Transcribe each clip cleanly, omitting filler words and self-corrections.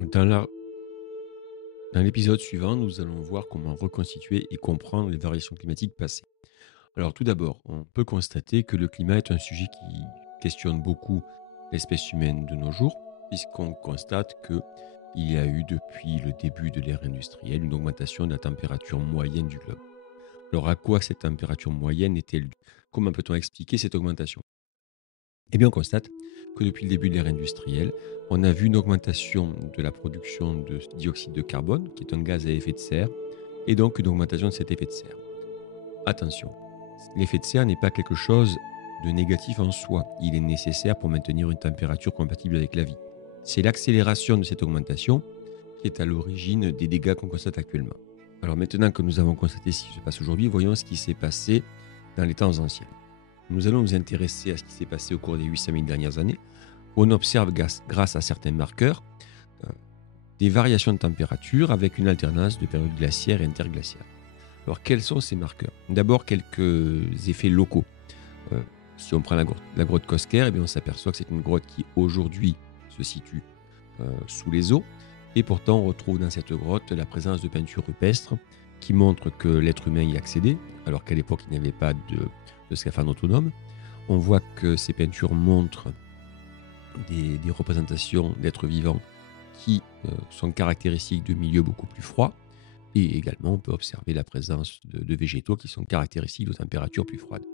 Dans la- Dans l'épisode suivant, nous allons voir comment reconstituer et comprendre les variations climatiques passées. Alors tout d'abord, on peut constater que le climat est un sujet qui questionne beaucoup l'espèce humaine de nos jours, puisqu'on constate qu'il y a eu depuis le début de l'ère industrielle une augmentation de la température moyenne du globe. Alors à quoi cette température moyenne est-elle due? Comment peut-on expliquer cette augmentation? Eh bien, on constate que depuis le début de l'ère industrielle, on a vu une augmentation de la production de dioxyde de carbone, qui est un gaz à effet de serre, et donc une augmentation de cet effet de serre. Attention, l'effet de serre n'est pas quelque chose de négatif en soi. Il est nécessaire pour maintenir une température compatible avec la vie. C'est l'accélération de cette augmentation qui est à l'origine des dégâts qu'on constate actuellement. Alors maintenant que nous avons constaté ce qui se passe aujourd'hui, voyons ce qui s'est passé dans les temps anciens. Nous allons nous intéresser à ce qui s'est passé au cours des 800 000 dernières années. On observe, grâce à certains marqueurs, euh, des variations de température avec une alternance de périodes glaciaires et interglaciaires. Alors, quels sont ces marqueurs? D'abord, quelques effets locaux. Euh, Si on prend la grotte Cosquer, eh bien, on s'aperçoit que c'est une grotte qui, aujourd'hui, se situe sous les eaux. Et pourtant, on retrouve dans cette grotte la présence de peintures rupestres qui montrent que l'être humain y accédait, alors qu'à l'époque, il n'y avait pas de scaphandre autonome. On voit que ces peintures montrent des représentations d'êtres vivants qui sont caractéristiques de milieux beaucoup plus froids. Et également, on peut observer la présence de végétaux qui sont caractéristiques de températures plus froides.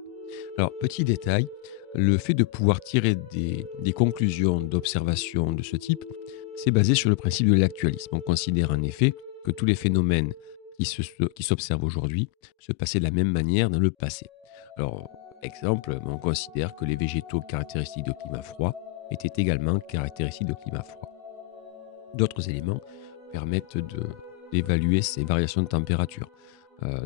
Alors, petit détail, le fait de pouvoir tirer des conclusions d'observation de ce type, c'est basé sur le principe de l'actualisme. On considère en effet que tous les phénomènes qui s'observent aujourd'hui se passaient de la même manière dans le passé. Alors, exemple, on considère que les végétaux caractéristiques de climat froid étaient également caractéristiques de climat froid. D'autres éléments permettent d'évaluer ces variations de température.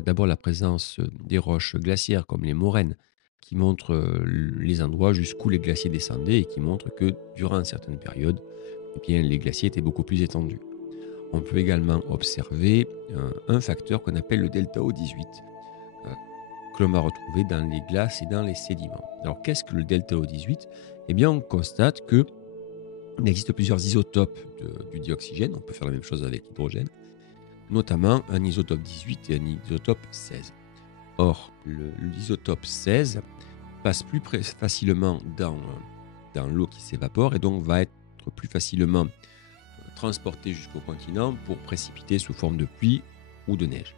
D'abord, la présence des roches glaciaires comme les moraines, qui montrent les endroits jusqu'où les glaciers descendaient et qui montrent que durant certaines périodes, eh bien, les glaciers étaient beaucoup plus étendus. On peut également observer un facteur qu'on appelle le delta O18, euh, que l'on va retrouver dans les glaces et dans les sédiments. Alors, qu'est-ce que le delta O18? Eh bien, on constate que il existe plusieurs isotopes du dioxygène, on peut faire la même chose avec l'hydrogène, notamment un isotope 18 et un isotope 16. Or, l'isotope 16 passe plus facilement dans l'eau qui s'évapore et donc va être plus facilement transporté jusqu'au continent pour précipiter sous forme de pluie ou de neige.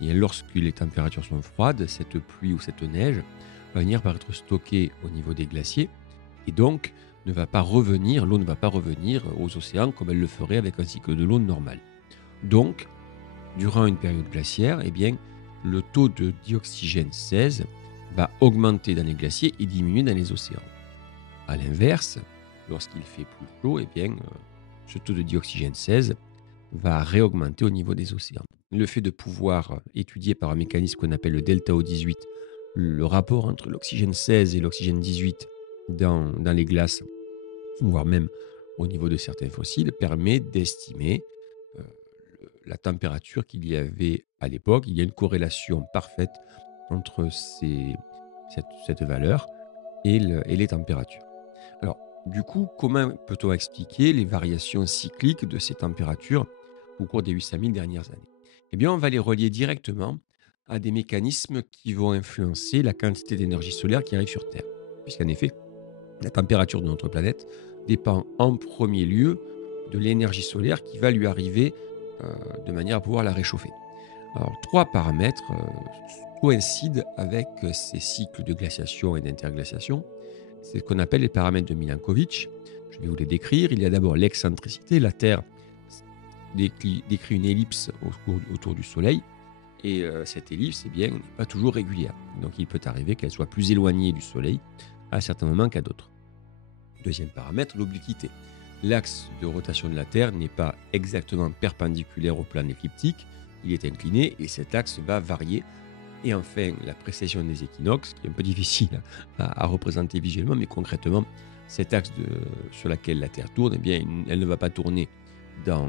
Et lorsque les températures sont froides, cette pluie ou cette neige va venir par être stockée au niveau des glaciers et donc l'eau ne va pas revenir aux océans comme elle le ferait avec un cycle de l'eau normal. Donc, durant une période glaciaire, eh bien, le taux de dioxygène 16 va augmenter dans les glaciers et diminuer dans les océans. A l'inverse, lorsqu'il fait plus chaud, eh bien, ce taux de dioxygène 16 va réaugmenter au niveau des océans. Le fait de pouvoir étudier par un mécanisme qu'on appelle le delta O18 le rapport entre l'oxygène 16 et l'oxygène 18 dans les glaces, voire même au niveau de certains fossiles, permet d'estimer euh, la température qu'il y avait à l'époque. Il y a une corrélation parfaite entre cette valeur et les températures. Alors, du coup, comment peut-on expliquer les variations cycliques de ces températures au cours des 800 000 dernières années? Eh bien, on va les relier directement à des mécanismes qui vont influencer la quantité d'énergie solaire qui arrive sur Terre. Puisqu'en effet, la température de notre planète dépend en premier lieu de l'énergie solaire qui va lui arriver de manière à pouvoir la réchauffer. Alors, trois paramètres coïncident avec ces cycles de glaciation et d'interglaciation. C'est ce qu'on appelle les paramètres de Milankovitch. Je vais vous les décrire. Il y a d'abord l'excentricité. La Terre décrit une ellipse autour du Soleil. Et cette ellipse, eh bien, n'est pas toujours régulière. Donc, il peut arriver qu'elle soit plus éloignée du Soleil à certains moments qu'à d'autres. Deuxième paramètre, l'obliquité. L'axe de rotation de la Terre n'est pas exactement perpendiculaire au plan écliptique, il est incliné et cet axe va varier. Et enfin, la précession des équinoxes, qui est un peu difficile à représenter visuellement, mais concrètement, cet axe sur lequel la Terre tourne, eh bien, elle ne va pas tourner dans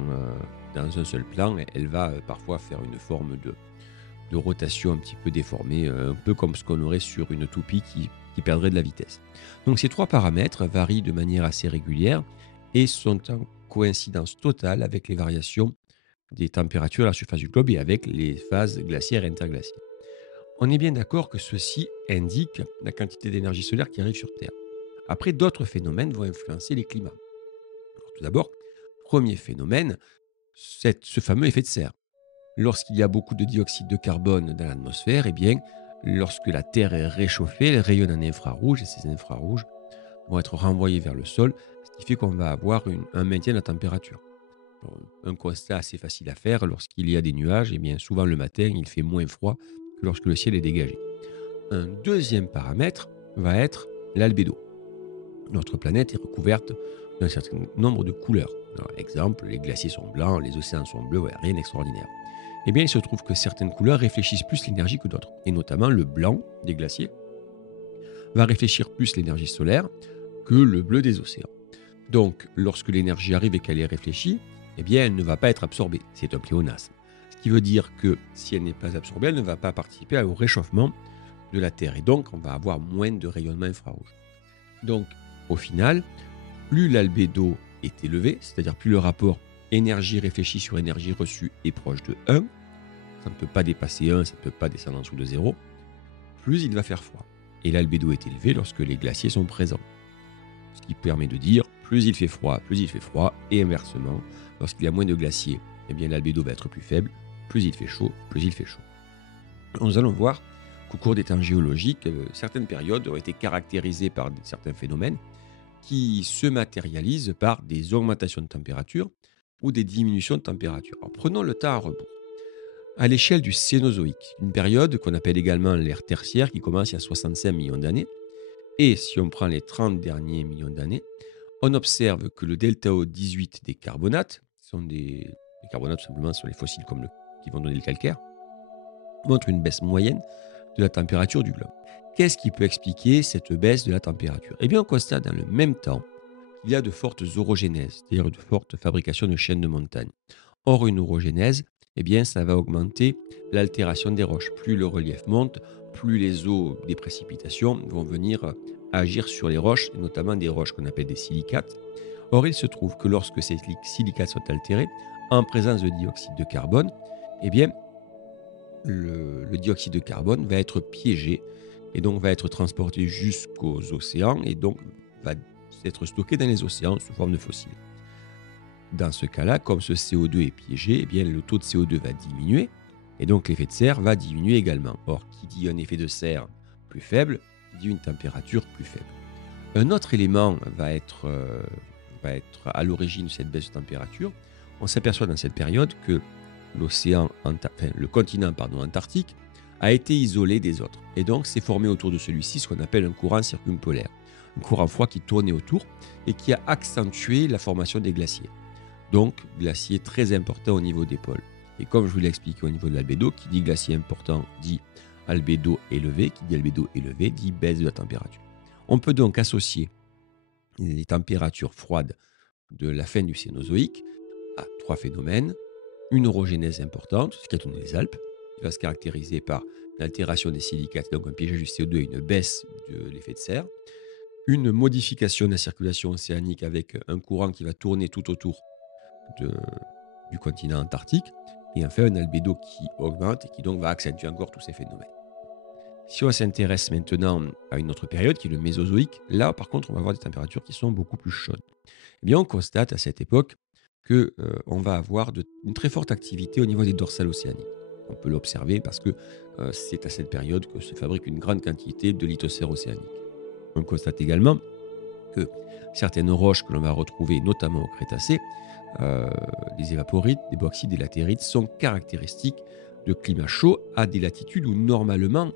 un seul plan, elle va parfois faire une forme de rotation un petit peu déformée, un peu comme ce qu'on aurait sur une toupie qui perdrait de la vitesse. Donc ces trois paramètres varient de manière assez régulière et sont coïncidence totale avec les variations des températures à la surface du globe et avec les phases glaciaires et interglaciaires. On est bien d'accord que ceci indique la quantité d'énergie solaire qui arrive sur Terre. Après, d'autres phénomènes vont influencer les climats. Alors, tout d'abord, premier phénomène, ce fameux effet de serre. Lorsqu'il y a beaucoup de dioxyde de carbone dans l'atmosphère, eh bien, lorsque la Terre est réchauffée, elle rayonne en infrarouge et ces infrarouges vont être renvoyés vers le sol, ce qui fait qu'on va avoir un maintien de la température. Alors, un constat assez facile à faire, lorsqu'il y a des nuages, eh bien, souvent le matin, il fait moins froid que lorsque le ciel est dégagé. Un deuxième paramètre va être l'albédo. Notre planète est recouverte d'un certain nombre de couleurs. Alors, exemple, les glaciers sont blancs, les océans sont bleus, ouais, rien d'extraordinaire. Eh bien, il se trouve que certaines couleurs réfléchissent plus l'énergie que d'autres. Et notamment, le blanc des glaciers va réfléchir plus l'énergie solaire que le bleu des océans. Donc, lorsque l'énergie arrive et qu'elle est réfléchie, eh bien, elle ne va pas être absorbée. C'est un pléonasme. Ce qui veut dire que si elle n'est pas absorbée, elle ne va pas participer au réchauffement de la Terre. Et donc, on va avoir moins de rayonnement infrarouge. Donc, au final, plus l'albédo est élevé, c'est-à-dire plus le rapport énergie réfléchie sur énergie reçue est proche de 1, ça ne peut pas dépasser 1, ça ne peut pas descendre en dessous de 0, plus il va faire froid. Et l'albédo est élevé lorsque les glaciers sont présents. Ce qui permet de dire, plus il fait froid, et inversement, lorsqu'il y a moins de glaciers, eh bien l'albédo va être plus faible, plus il fait chaud, plus il fait chaud. Nous allons voir qu'au cours des temps géologiques, certaines périodes ont été caractérisées par certains phénomènes qui se matérialisent par des augmentations de température ou des diminutions de température. Alors, prenons le temps à rebours. À l'échelle du Cénozoïque, une période qu'on appelle également l'ère tertiaire qui commence il y a 65 millions d'années, et si on prend les 30 derniers millions d'années, on observe que le delta O18 des carbonates, les carbonates tout simplement sont les fossiles qui vont donner le calcaire, montre une baisse moyenne de la température du globe. Qu'est-ce qui peut expliquer cette baisse de la température? Eh bien, on constate dans le même temps qu'il y a de fortes orogénèses, c'est-à-dire de fortes fabrications de chaînes de montagnes. Or, une orogénèse, eh bien, ça va augmenter l'altération des roches. Plus le relief monte, plus les eaux des précipitations vont venir agir sur les roches, et notamment des roches qu'on appelle des silicates. Or, il se trouve que lorsque ces silicates sont altérés, en présence de dioxyde de carbone, eh bien, le dioxyde de carbone va être piégé et donc va être transporté jusqu'aux océans et donc va être stocké dans les océans sous forme de fossiles. Dans ce cas-là, comme ce CO2 est piégé, eh bien, le taux de CO2 va diminuer et donc l'effet de serre va diminuer également. Or, qui dit un effet de serre plus faible, dit une température plus faible. Un autre élément va être à l'origine de cette baisse de température. On s'aperçoit dans cette période que le continent antarctique a été isolé des autres. Et donc, s'est formé autour de celui-ci ce qu'on appelle un courant circumpolaire. Un courant froid qui tournait autour et qui a accentué la formation des glaciers. Donc, glacier très important au niveau des pôles. Et comme je vous l'ai expliqué au niveau de l'albédo, qui dit glacier important dit albédo élevé, qui dit albédo élevé dit baisse de la température. On peut donc associer les températures froides de la fin du Cénozoïque à 3 phénomènes. Une orogénèse importante, ce qui a tourné les Alpes, qui va se caractériser par l'altération des silicates, donc un piégeage du CO2 et une baisse de l'effet de serre. Une modification de la circulation océanique avec un courant qui va tourner tout autour du continent antarctique. Et enfin, un albédo qui augmente et qui donc va accentuer encore tous ces phénomènes. Si on s'intéresse maintenant à une autre période qui est le Mésozoïque, là par contre on va avoir des températures qui sont beaucoup plus chaudes. Eh bien, on constate à cette époque qu'on va avoir une très forte activité au niveau des dorsales océaniques. On peut l'observer parce que c'est à cette période que se fabrique une grande quantité de lithosphère océanique. On constate également que certaines roches que l'on va retrouver, notamment au Crétacé, les évaporites, les bauxites et les latérites, sont caractéristiques de climats chauds à des latitudes où normalement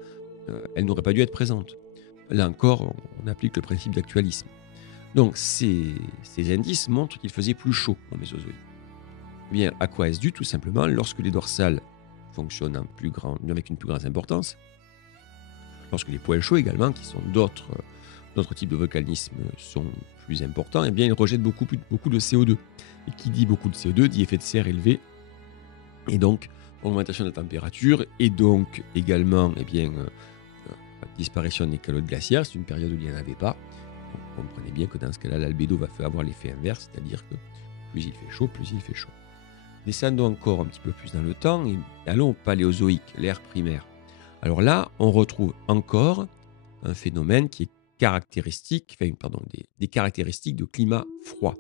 elles n'auraient pas dû être présentes. Là encore, on applique le principe d'actualisme. Donc ces indices montrent qu'il faisait plus chaud au Mésozoïque. Eh bien, à quoi est-ce dû? Tout simplement lorsque les dorsales fonctionnent avec une plus grande importance, lorsque les poils chauds également, qui sont d'autres types de volcanisme, sont plus importants, eh bien, ils rejettent beaucoup de CO2. Et qui dit beaucoup de CO2 dit effet de serre élevé, et donc augmentation de la température, et donc également disparition des calottes glaciaires. C'est une période où il n'y en avait pas. Vous comprenez bien que dans ce cas-là, l'albédo va avoir l'effet inverse, c'est-à-dire que plus il fait chaud, plus il fait chaud. Descendons encore un petit peu plus dans le temps et allons au Paléozoïque, l'ère primaire. Alors là, on retrouve encore un phénomène qui est caractéristique, des caractéristiques de climat froid.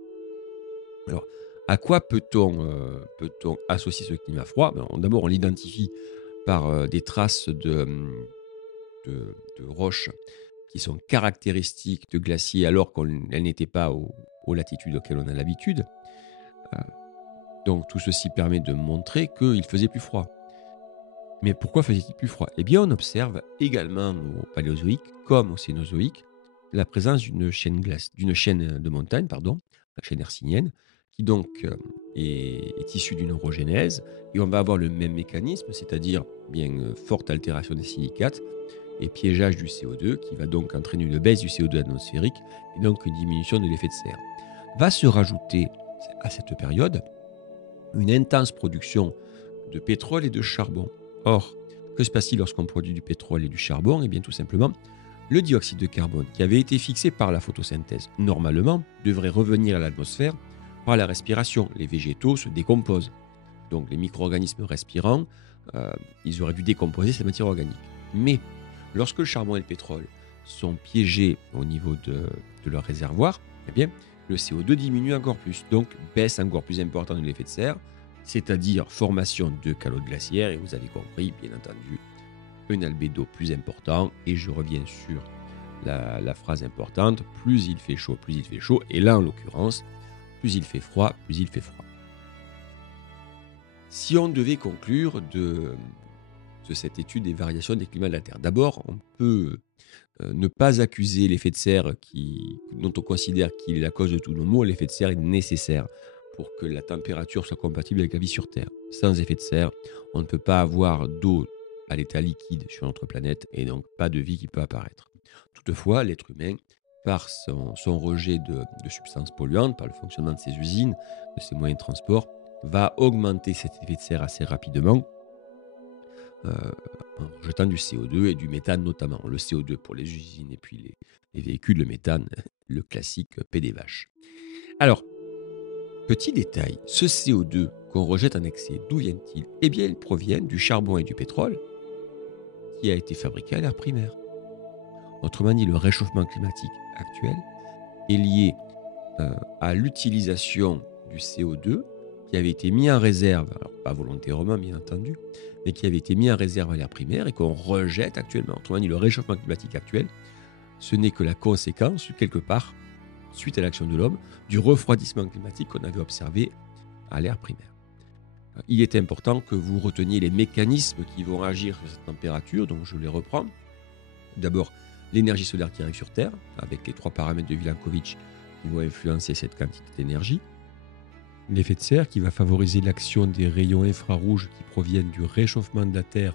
Alors, à quoi peut-on associer ce climat froid? D'abord, on l'identifie par des traces de roches qui sont caractéristiques de glaciers alors qu'elles n'étaient pas aux latitudes auxquelles on a l'habitude. Euh, donc tout ceci permet de montrer qu'il faisait plus froid. Mais pourquoi faisait-il plus froid? Eh bien, on observe également au Paléozoïque comme au Cénozoïque la présence d'une chaîne de montagne, la chaîne hercynienne, qui donc est issue d'une orogénèse. Et on va avoir le même mécanisme, c'est-à-dire forte altération des silicates et piégeage du CO2, qui va donc entraîner une baisse du CO2 atmosphérique et donc une diminution de l'effet de serre. Va se rajouter à cette période une intense production de pétrole et de charbon. Or, que se passe-t-il lorsqu'on produit du pétrole et du charbon? Eh bien, tout simplement, le dioxyde de carbone, qui avait été fixé par la photosynthèse, normalement, devrait revenir à l'atmosphère par la respiration. Les végétaux se décomposent. Donc, les micro-organismes respirants, ils auraient dû décomposer cette matière organique. Mais, lorsque le charbon et le pétrole sont piégés au niveau de leur réservoir, eh bien, le CO2 diminue encore plus, donc baisse encore plus importante de l'effet de serre, c'est-à-dire formation de calottes glaciaires, et vous avez compris, bien entendu, un albédo plus important, et je reviens sur la phrase importante, plus il fait chaud, et là en l'occurrence, plus il fait froid, plus il fait froid. Si on devait conclure de cette étude des variations des climats de la Terre, d'abord, on peut ne pas accuser l'effet de serre dont on considère qu'il est la cause de tous nos maux. L'effet de serre est nécessaire pour que la température soit compatible avec la vie sur Terre. Sans effet de serre, on ne peut pas avoir d'eau à l'état liquide sur notre planète et donc pas de vie qui peut apparaître. Toutefois, l'être humain, par son rejet de substances polluantes, par le fonctionnement de ses usines, de ses moyens de transport, va augmenter cet effet de serre assez rapidement en rejetant du CO2 et du méthane notamment. Le CO2 pour les usines et puis les véhicules, le méthane, le classique paix des vaches. Alors, petit détail, ce CO2 qu'on rejette en excès, d'où vient-il? Eh bien, il provient du charbon et du pétrole qui a été fabriqué à l'ère primaire. Autrement dit, le réchauffement climatique actuel est lié à l'utilisation du CO2 qui avait été mis en réserve, alors pas volontairement bien entendu, mais qui avait été mis en réserve à l'ère primaire et qu'on rejette actuellement. Autrement dit, le réchauffement climatique actuel, ce n'est que la conséquence, quelque part, suite à l'action de l'homme, du refroidissement climatique qu'on avait observé à l'ère primaire. Il est important que vous reteniez les mécanismes qui vont agir sur cette température, donc je les reprends. D'abord, l'énergie solaire qui arrive sur Terre, avec les 3 paramètres de Milankovitch qui vont influencer cette quantité d'énergie. L'effet de serre qui va favoriser l'action des rayons infrarouges qui proviennent du réchauffement de la Terre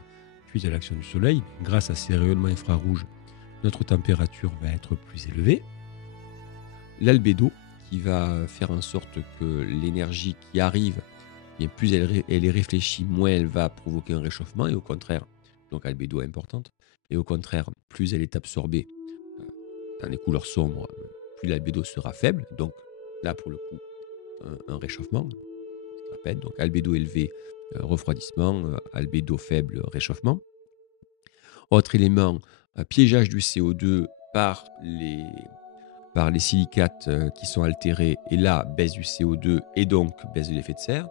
suite à l'action du Soleil. Grâce à ces rayonnements infrarouges, notre température va être plus élevée. L'albédo qui va faire en sorte que l'énergie qui arrive, bien plus elle est réfléchie, moins elle va provoquer un réchauffement, et au contraire, donc albédo est importante, et au contraire, plus elle est absorbée dans les couleurs sombres, plus l'albédo sera faible. Donc là, pour le coup, un réchauffement, je répète, donc albédo élevé, refroidissement, albédo faible, réchauffement. Autre élément, piégeage du CO2 par les silicates qui sont altérés, et là, baisse du CO2 et donc baisse de l'effet de serre.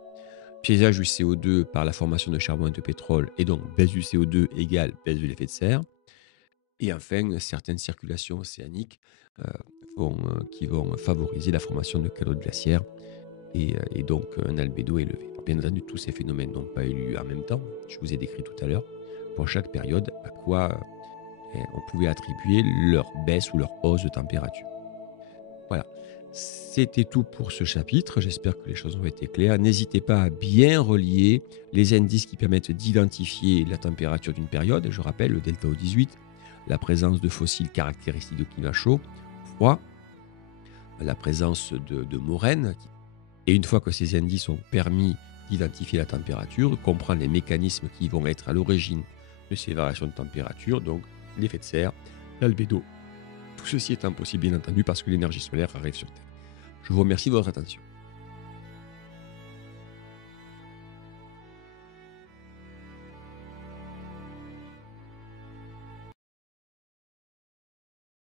Piégeage du CO2 par la formation de charbon et de pétrole, et donc baisse du CO2 égale baisse de l'effet de serre. Et enfin, certaines circulations océaniques qui vont favoriser la formation de calottes glaciaires et donc un albédo élevé. Alors, bien entendu, tous ces phénomènes n'ont pas eu lieu en même temps. Je vous ai décrit tout à l'heure, pour chaque période, à quoi on pouvait attribuer leur baisse ou leur hausse de température. Voilà, c'était tout pour ce chapitre. J'espère que les choses ont été claires. N'hésitez pas à bien relier les indices qui permettent d'identifier la température d'une période. Je rappelle le delta O18, la présence de fossiles caractéristiques de climat chaud, froid, la présence de moraines. Et une fois que ces indices ont permis d'identifier la température, comprendre les mécanismes qui vont être à l'origine de ces variations de température, donc l'effet de serre, l'albédo. Tout ceci étant possible, bien entendu, parce que l'énergie solaire arrive sur Terre. Je vous remercie de votre attention.